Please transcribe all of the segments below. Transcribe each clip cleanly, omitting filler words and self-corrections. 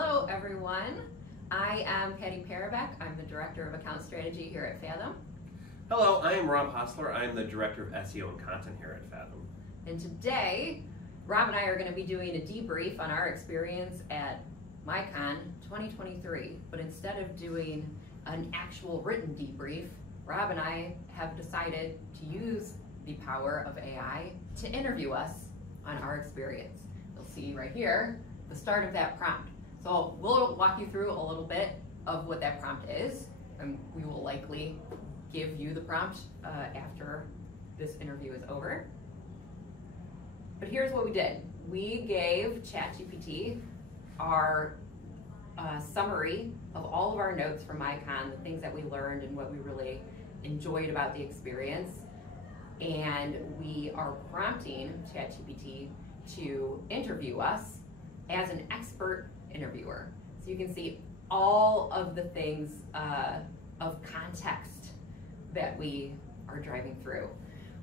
Hello everyone, I am Patty Parobek. I'm the Director of Account Strategy here at Fathom. Hello, I am Rob Hosler. I am the Director of SEO and Content here at Fathom. And today, Rob and I are going to be doing a debrief on our experience at MAICON 2023. But instead of doing an actual written debrief, Rob and I have decided to use the power of AI to interview us on our experience. You'll see right here the start of that prompt. So we'll walk you through a little bit of what that prompt is, and we will likely give you the prompt after this interview is over. But here's what we did. We gave ChatGPT our summary of all of our notes from MAICON, the things that we learned and what we really enjoyed about the experience. And we are prompting ChatGPT to interview us as an expert interviewer. So you can see all of the things of context that we are driving through.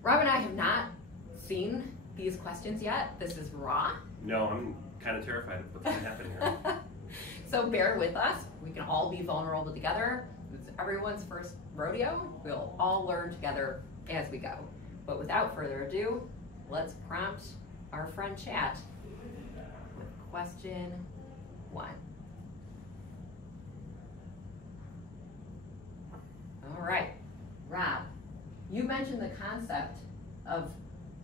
Rob and I have not seen these questions yet. This is raw. No, I'm kind of terrified of what's going to happen here. So bear with us. We can all be vulnerable together. It's everyone's first rodeo. We'll all learn together as we go. But without further ado, let's prompt our friend Chat with question 1. All right, Rob, you mentioned the concept of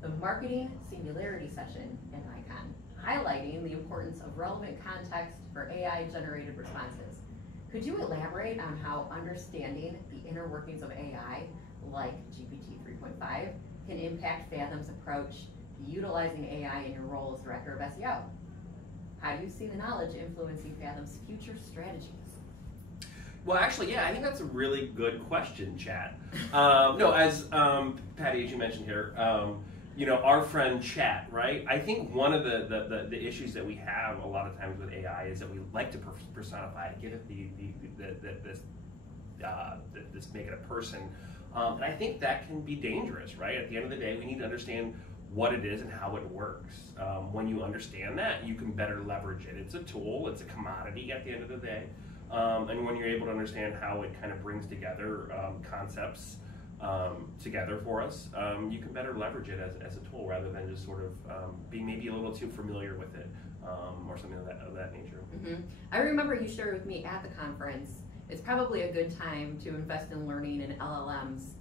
the marketing singularity session in MAICON, highlighting the importance of relevant context for AI-generated responses. Could you elaborate on how understanding the inner workings of AI, like GPT 3.5, can impact Fathom's approach to utilizing AI in your role as Director of SEO? How do you see the knowledge influencing Fathom's future strategies? Well, actually, yeah, I think that's a really good question, Chat. No, as Patty, as you mentioned here, you know, our friend Chat, right? I think one of the issues that we have a lot of times with AI is that we like to personify it, give it this make it a person, and I think that can be dangerous, right? At the end of the day, we need to understand what it is and how it works. When you understand that, you can better leverage it. It's a tool, it's a commodity at the end of the day. And when you're able to understand how it kind of brings together concepts together for us, you can better leverage it as a tool rather than just sort of being maybe a little too familiar with it or something of that nature. Mm-hmm. I remember you shared with me at the conference, it's probably a good time to invest in learning in LLMs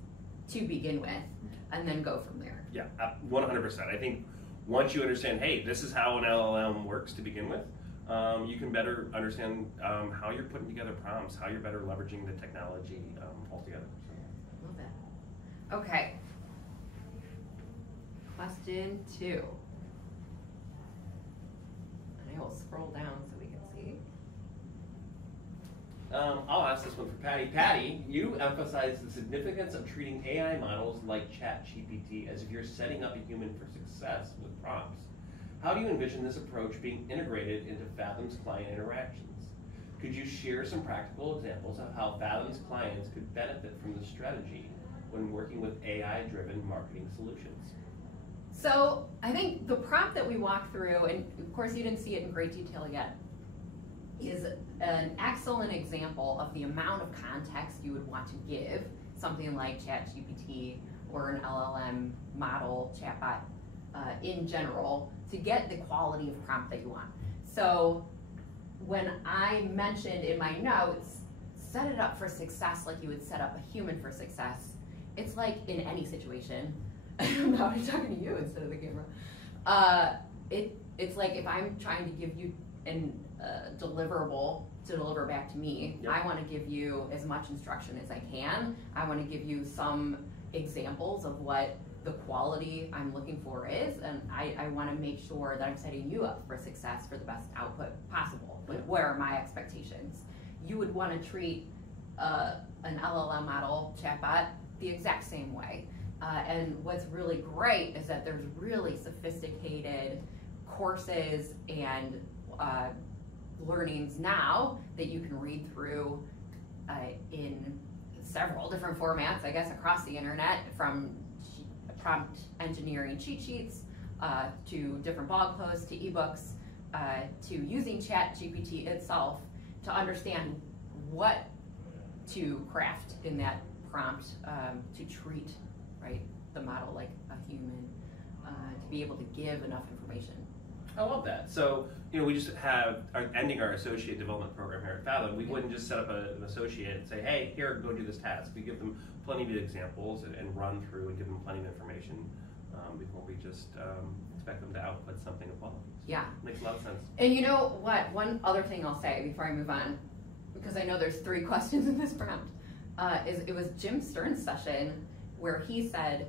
to begin with and then go from there. Yeah, 100%. I think once you understand, hey, this is how an LLM works to begin with, you can better understand how you're putting together prompts, how you're better leveraging the technology altogether. So. Love that. Okay. Question 2. And I will scroll down so we can see. I'll ask this one for Patty. Patty, you emphasize the significance of treating AI models like ChatGPT as if you're setting up a human for success with prompts. How do you envision this approach being integrated into Fathom's client interactions? Could you share some practical examples of how Fathom's clients could benefit from the strategy when working with AI-driven marketing solutions? So I think the prompt that we walked through, and of course you didn't see it in great detail yet, is an excellent example of the amount of context you would want to give something like ChatGPT or an LLM model chatbot in general to get the quality of prompt that you want. So when I mentioned in my notes, set it up for success like you would set up a human for success, it's like in any situation, now I'm talking to you instead of the camera, it's like if I'm trying to give you an deliverable to deliver back to me, yep. I want to give you as much instruction as I can. I want to give you some examples of what the quality I'm looking for is, and I want to make sure that I'm setting you up for success for the best output possible. Like, what are my expectations? You would want to treat an LLM model chatbot the exact same way. And what's really great is that there's really sophisticated courses and learnings now that you can read through in several different formats, I guess, across the internet, from prompt engineering cheat sheets to different blog posts to ebooks. to using ChatGPT itself to understand what to craft in that prompt to treat, right, the model like a human, to be able to give enough information. I love that. So, we just are ending our associate development program here at Fathom. We wouldn't just set up an associate and say, hey, here, go do this task. We give them plenty of examples and run through and give them plenty of information before we just expect them to output something of quality. Yeah. Makes a lot of sense. And you know what? One other thing I'll say before I move on, because I know there's 3 questions in this prompt, is it was Jim Stern's session where he said,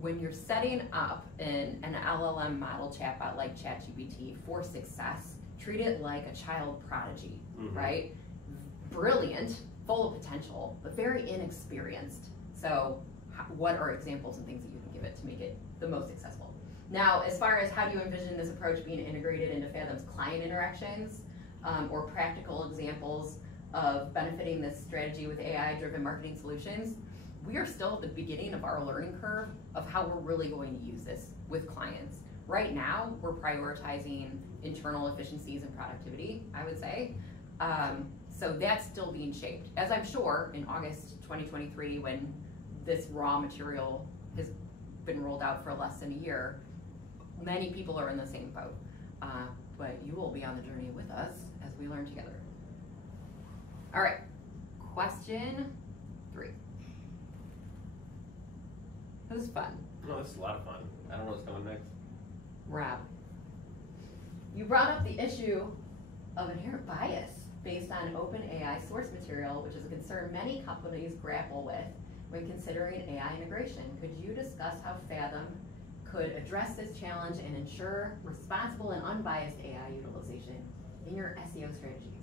when you're setting up an LLM model chatbot like ChatGPT for success, treat it like a child prodigy, right? Brilliant, full of potential, but very inexperienced. So what are examples and things that you can give it to make it the most successful? Now, as far as how do you envision this approach being integrated into Fathom's client interactions, or practical examples of benefiting this strategy with AI-driven marketing solutions, we are still at the beginning of our learning curve of how we're really going to use this with clients. Right now, we're prioritizing internal efficiencies and productivity, I would say. So that's still being shaped. As I'm sure in August 2023, when this raw material has been rolled out for less than a year, many people are in the same boat. But you will be on the journey with us as we learn together. All right, question 3. This is fun. Oh, this is a lot of fun. I don't know what's coming next. Rob, you brought up the issue of inherent bias based on OpenAI source material, which is a concern many companies grapple with when considering AI integration. Could you discuss how Fathom could address this challenge and ensure responsible and unbiased AI utilization in your SEO strategies?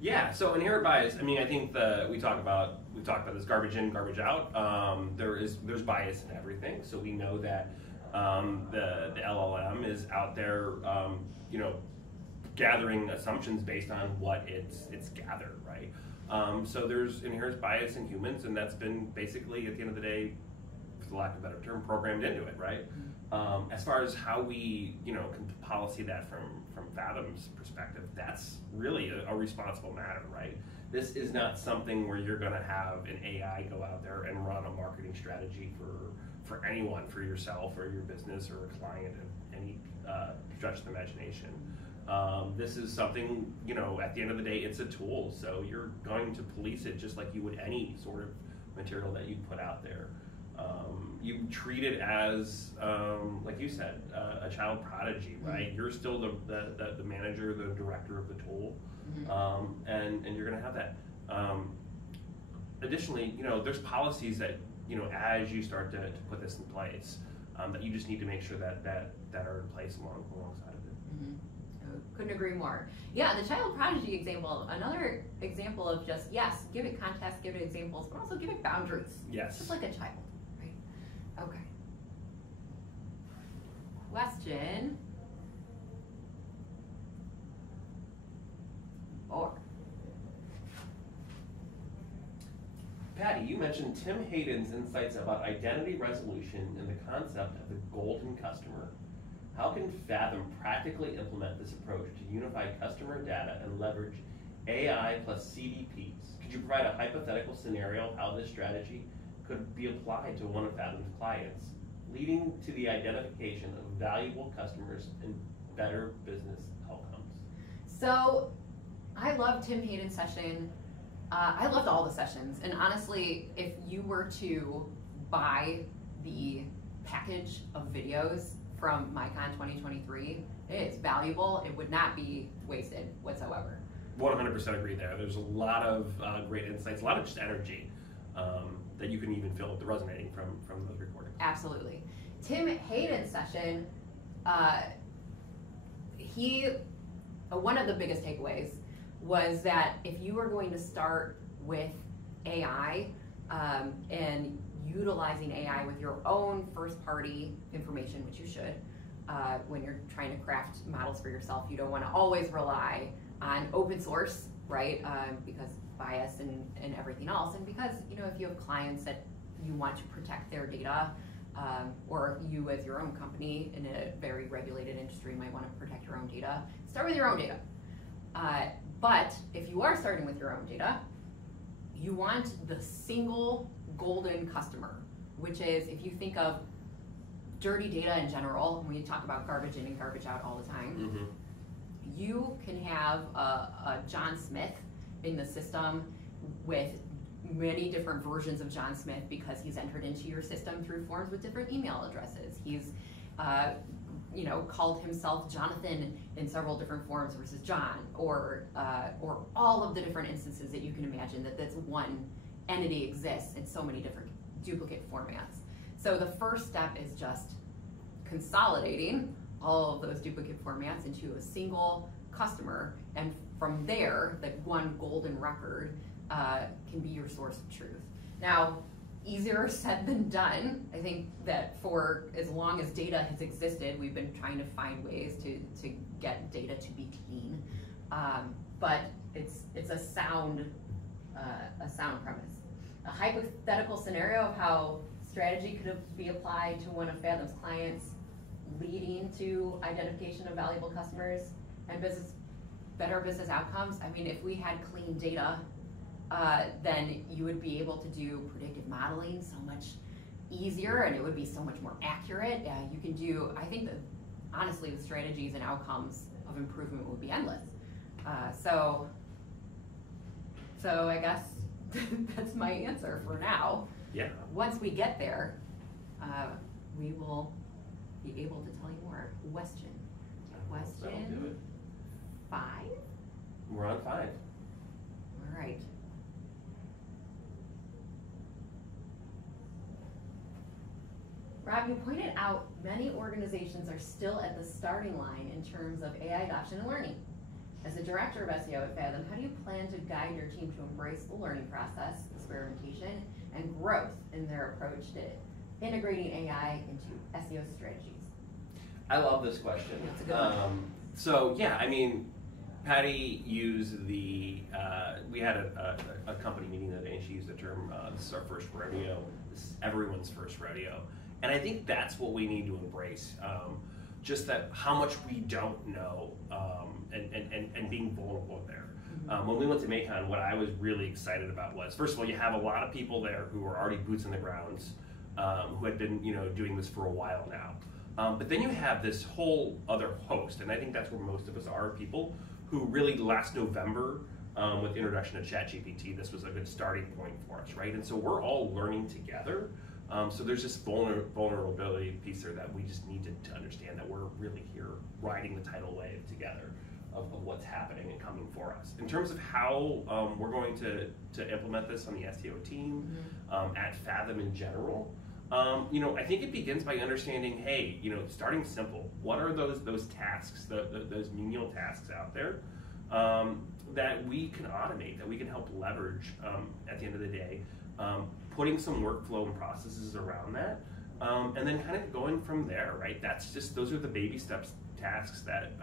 Yeah, so inherent bias, I think we talk about this garbage in, garbage out. There's bias in everything. So we know that the LLM is out there, gathering assumptions based on what it's gathered, right? So there's inherent bias in humans, and that's been basically, at the end of the day, for lack of a better term, programmed into it, right? As far as how we, can policy that from Fathom's perspective, that's really a responsible matter, right? This is not something where you're going to have an AI go out there and run a marketing strategy for anyone, for yourself or your business or a client of any stretch of the imagination. This is something, at the end of the day, it's a tool, so you're going to police it just like you would any sort of material that you put out there. You treat it as, like you said, a child prodigy, right? You're still the manager, the director of the tool, and you're going to have that. Additionally, there's policies that, as you start to put this in place, that you just need to make sure that are in place alongside of it. Couldn't agree more. Yeah, the child prodigy example, another example of just, yes, give it context, give it examples, but also give it boundaries. Yes. Just like a child, right? Okay. Question 4. Patty, you mentioned Tim Hayden's insights about identity resolution and the concept of the golden customer. How can Fathom practically implement this approach to unify customer data and leverage AI plus CDPs? Could you provide a hypothetical scenario how this strategy could be applied to one of Fathom's clients, leading to the identification of valuable customers and better business outcomes? So I love Tim Hayden's session. I loved all the sessions. And honestly, if you were to buy the package of videos from MAICON 2023, it's valuable. It would not be wasted whatsoever. 100% agree there. There's a lot of great insights, a lot of just energy that you can even feel resonating from those recordings. Absolutely. Tim Hayden's session, one of the biggest takeaways was that if you are going to start with AI and utilizing AI with your own first-party information, which you should, when you're trying to craft models for yourself, you don't want to always rely on open source, right? Because bias and everything else, and because if you have clients that you want to protect their data, or you as your own company in a very regulated industry might want to protect your own data, start with your own data. But if you are starting with your own data, you want the single golden customer, which is, if you think of dirty data in general, when we talk about garbage in and garbage out all the time, you can have a John Smith in the system with many different versions of John Smith because he's entered into your system through forms with different email addresses. He's called himself Jonathan in several different forms versus John, or all of the different instances that you can imagine that this one entity exists in so many different duplicate formats. So the first step is just consolidating all of those duplicate formats into a single customer, and from there, that one golden record can be your source of truth. Now, easier said than done. I think that for as long as data has existed, we've been trying to find ways to get data to be clean, but it's a sound premise. A hypothetical scenario of how strategy could be applied to one of Fathom's clients, leading to identification of valuable customers and better business outcomes. I mean, if we had clean data, then you would be able to do predictive modeling so much easier, and it would be so much more accurate. You can do, I think that honestly, the strategies and outcomes of improvement would be endless. So I guess that's my answer for now. Yeah. Once we get there, we will be able to tell you more. Question That'll do it. 5? We're on 5. All right. Rob, you pointed out many organizations are still at the starting line in terms of AI adoption and learning. As the Director of SEO at Fathom, how do you plan to guide your team to embrace the learning process, experimentation, and growth in their approach to integrating AI into SEO strategies? I love this question. That's a good one. So yeah, I mean, Patty used the, we had a company meeting the other day, and she used the term, this is our first rodeo, this is everyone's first rodeo. And I think that's what we need to embrace, just that how much we don't know, and being vulnerable there. When we went to MAICON, what I was really excited about was, first of all, you have a lot of people there who are already boots on the grounds, who had been doing this for a while now. But then you have this whole other host, and I think that's where most of us are, people who really last November, with the introduction of ChatGPT, this was a good starting point for us, right? And so we're all learning together. So there's this vulnerability piece there that we just need to understand that we're really here riding the tidal wave together of what's happening and coming for us. In terms of how we're going to implement this on the SEO team, at Fathom in general, I think it begins by understanding, hey, starting simple. What are those tasks, those menial tasks out there that we can automate, that we can help leverage at the end of the day, putting some workflow and processes around that, and then kind of going from there, right? Those are the baby steps, tasks that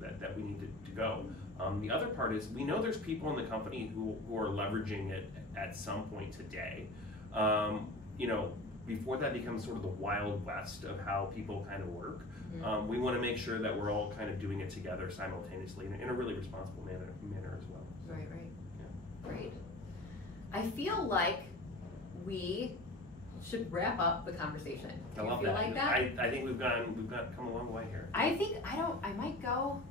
that we need to go. The other part is, we know there's people in the company who are leveraging it at some point today. Before that becomes sort of the wild west of how people kind of work, we want to make sure that we're all kind of doing it together simultaneously in a really responsible manner as well. Right. Yeah. Great. I feel like we should wrap up the conversation. Do you feel like that? I think we've come a long way here. I might go.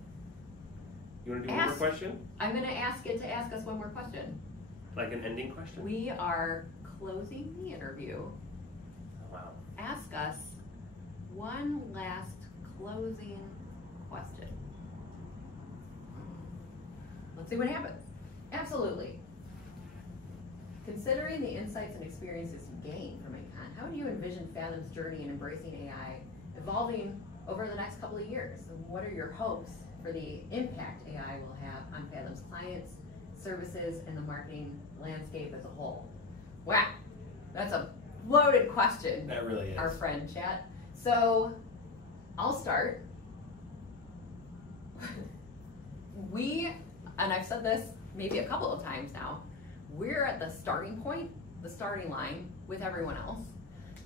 You want to do one more question? I'm going to ask it to ask us one more question. Like an ending question? We are closing the interview. Oh, wow. Ask us one last closing question. Let's see what happens. Absolutely. Considering the insights and experiences you gain from MAICON, how do you envision Fathom's journey in embracing AI evolving over the next couple of years? And what are your hopes for the impact AI will have on Fathom's clients, services, and the marketing landscape as a whole? Wow, that's a loaded question. That really is. Our friend Chat. So I'll start. And I've said this maybe a couple of times now, we're at the starting point, the starting line with everyone else.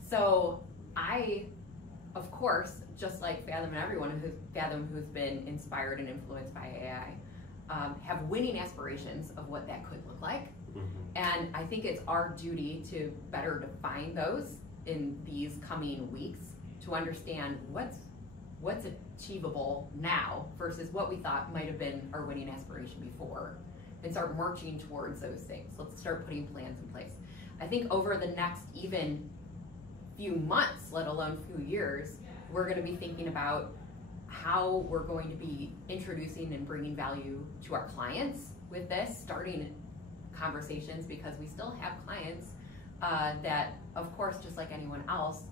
So I, of course, just like Fathom and everyone who's been inspired and influenced by AI, have winning aspirations of what that could look like. And I think it's our duty to better define those in these coming weeks to understand what's achievable now versus what we thought might have been our winning aspiration before, and start marching towards those things. Let's start putting plans in place. I think over the next even few months, let alone few years, we're going to be thinking about how we're going to be introducing and bringing value to our clients with this, starting conversations, because we still have clients that, of course, just like anyone else,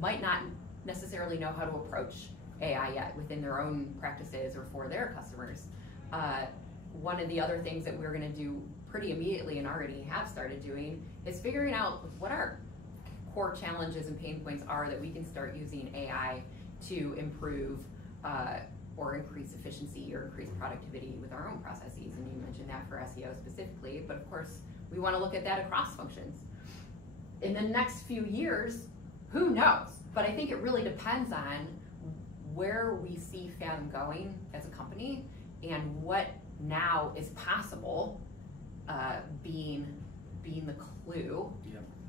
might not necessarily know how to approach AI yet within their own practices or for their customers. One of the other things that we're going to do pretty immediately and already have started doing is figuring out what our core challenges and pain points are that we can start using AI to improve or increase efficiency or increase productivity with our own processes. And you mentioned that for SEO specifically, but of course we want to look at that across functions. In the next few years, who knows? But I think it really depends on where we see Fathom going as a company and what now is possible, being the clue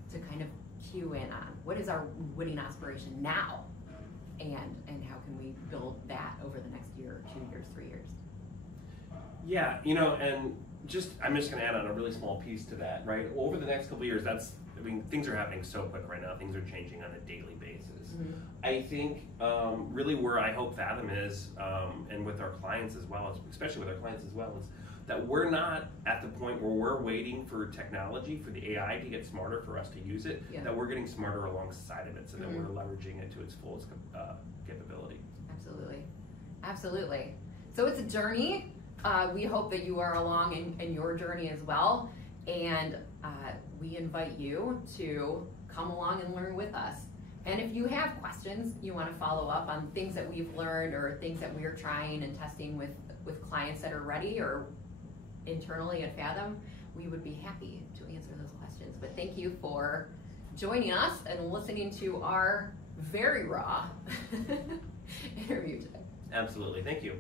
to kind of cue in on what is our winning aspiration now, and how can we build that over the next year, 2 years, 3 years. Yeah, and I'm just going to add on a really small piece to that, right? Over the next couple of years, things are happening so quick right now. Things are changing on a daily basis. I think really where I hope Fathom is, and with our clients as well, especially with our clients as well, is that we're not at the point where we're waiting for technology, for the AI to get smarter for us to use it, that we're getting smarter alongside of it, so that we're leveraging it to its fullest capability. Absolutely. Absolutely. So it's a journey. We hope that you are along in your journey as well, and we invite you to come along and learn with us. And if you have questions, you want to follow up on things that we've learned or things that we're trying and testing with clients that are ready or internally at Fathom, we would be happy to answer those questions. But thank you for joining us and listening to our very raw interview today. Absolutely. Thank you.